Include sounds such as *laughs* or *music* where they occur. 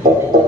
Thank *laughs* you.